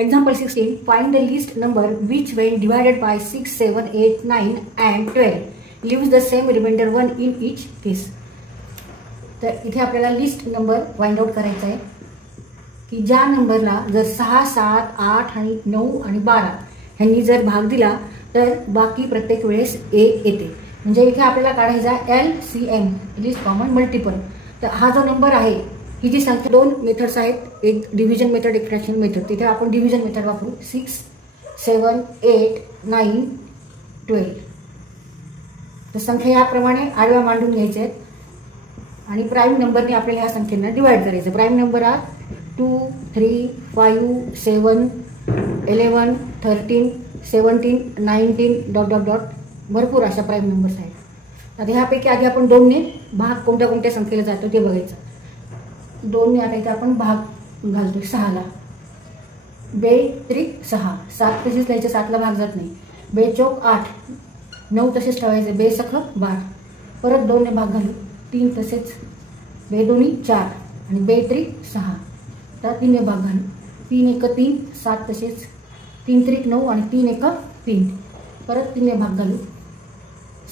Example 16. Find the least number which when divided by 6, 7, 8, 9 and 12 leaves the same remainder 1 in each case. तर इथे आपल्याला list number find out करायचा आहे की ज्या नंबरला जर 6, 7, 8 आणि 9 आणि 12 ह्यांनी जर भाग दिला तर बाकी प्रत्येक वेळेस ए येते. म्हणजे इथे आपल्याला काढायचा LCM, लिस्ट कॉमन मल्टिपल. तर हा जो नंबर आहे, ही जी संख्या, दोन मेथड्स आहेत, एक डिव्हिजन मेथड, एक फ्रॅक्शन मेथड. तिथे आपण डिव्हिजन मेथड वापरू. 6, 7, 8, 9, 12. तर संख्या याप्रमाणे आडव्या मांडून घ्यायच्या आहेत आणि प्राईम नंबरने आपल्याला ह्या संख्यांना डिवाइड करायचं. Prime number are 2, 3, 5, 7, 11, 13, 17, 19 dot dot dot. भरपूर अशा प्राईम नंबर्स आहेत. आता ह्यापैकी आधी आपण 2ने भाग कोणत्या कोणत्या संख्येला जातो ते बघायचं. 2ने आता इथे आपण भाग घालतो 6ला. 2 त्रिक 6, 7 तसेच लिहायचे, 7ला भाग जात नाही. 2 चौक 8, 9 तसेच ठेवायचे. 2 सख 12, परत 2ने भाग घालू. 3 तसेच, 2 दोन्ही 4 आणि 2 त्रिक 6. तर 3ने भाग घालू. 3 एक 3, 7 तसेच. 3 त्रिक 9 आणि 3 एक 3, परत 3ने भाग घालू.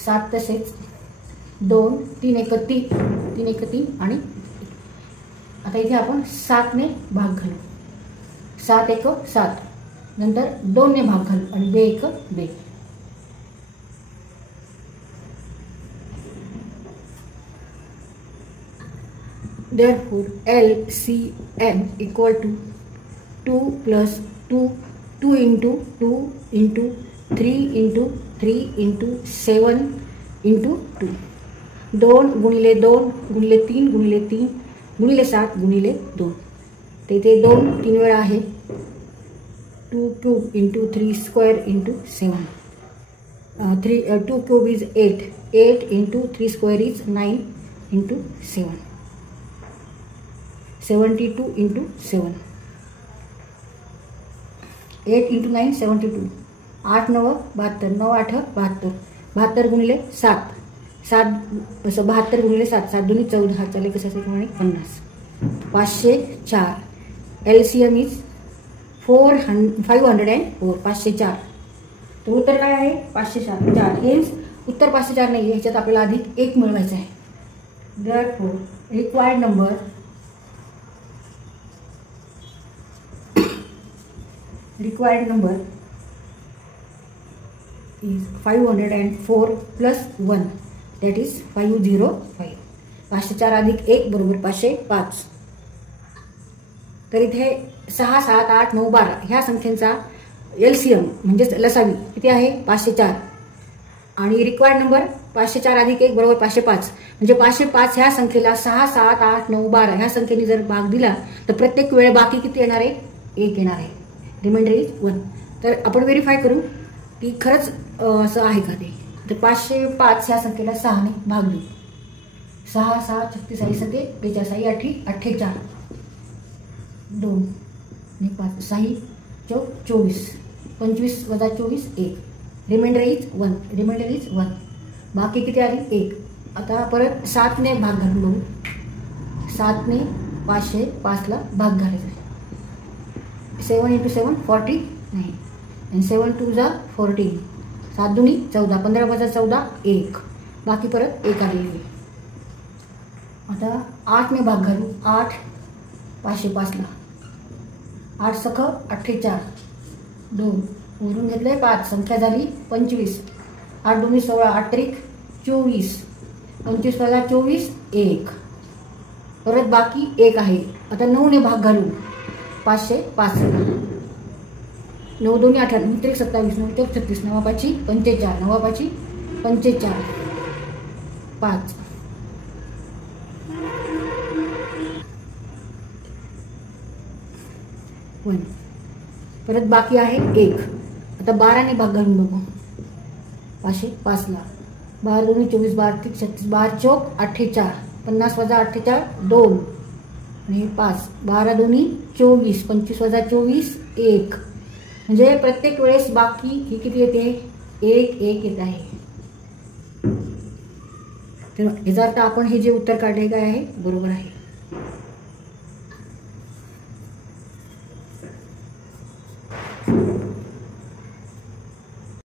7 तसेच, 2, 3 एक 3, 3 एक 3 आणि आता इथे आपण 7ने भाग घालू. 7 एक 7, नंतर 2ने भाग घालू आणि 2 एक 2. Therefore, LCM equal to 2 plus 2, 2 into 2 into 3 into 3 into 7 into 2. 2 गुणिले 2 गुणिले 3 गुणिले 3 गुणिले 7 गुणिले 2. तर इथे 2 3 वेळा आहे. 2 cube into 3 square into 7. 2 cube is 8. 8 into 3 square is 9 into 7. 72 into 7. 8 into 9 72. 8 9 72. 9 8 72. 72 गुणिले 7. 7 72 गुणिले 7. 7 दोन्ही 14. चालेल कशाचे प्रमाणे 50. 504. LCM is 504. 504. तर उत्तर काय आहे? 504. हेच उत्तर 504 नाही आहे. ह्याच्यात आपल्याला अधिक 1 मिळवायचं आहे. Therefore, required number is 504 plus 1, that is 505. 504 अधिक 1 बरोबर 505. तर इथे 6, 7, 8, 9, 12 ह्या संख्यांचा LCM म्हणजेच लसावी किती आहे? 504. आणि रिक्वायर्ड नंबर 504 अधिक 1 बरोबर 505. म्हणजे 505 ह्या संख्येला 6, 7, 8, 9, 12 ह्या संख्येने जर भाग दिला तर प्रत्येक वेळे बाकी किती येणार आहे? 1 येणार आहे. Remainder is 1. तर आपण व्हेरीफाय करू की खरंच असं आहे का ते. तर 505 ह्या संख्येला 6ने भाग देऊ. 6 6 36 6 सते 45 8 48 2 आणि 5 6 चौक 24. 25 वजा 24 1. Remainder is 1. Remainder is 1. बाकी किती आली? 1. आता परत 7ने भाग घालून बघू. 7ने 505ला भाग घालायचा. 7 into 7 49 and 7 2 जा 14. 7 दुनी 14. 15 वजा 14 1. बाकी परत 1 आलेली आहे. आता 8ने भाग घालू. 8 505ला. 8 सख 48 2 उरून घेतले 5. संख्या झाली 25. 8 दोन्ही 16. 8 त्रिक 24. 25 वजा 24 1. परत बाकी 1 आहे. आता 9ने भाग घालू. 505. 9 दोन्ही 18. 9 त्रिक 27. 9 चौक 36. 9 5 45. 9 5 45 5. परत बाकी आहे 1. आता 12ने भाग घालून बघू. 505ला. 12 दोन्ही 24. 12 त्रिक 36. 12 चौक 48. 50 वजा 48 2 आणि 5. 12 दोन्ही 24. 25 वजा 24 1. म्हणजे प्रत्येक वेळेस बाकी ही किती येते? 1 1 येत आहे. तर याचा अर्थ आपण हे जे उत्तर काढले काय आहे? बरोबर आहे.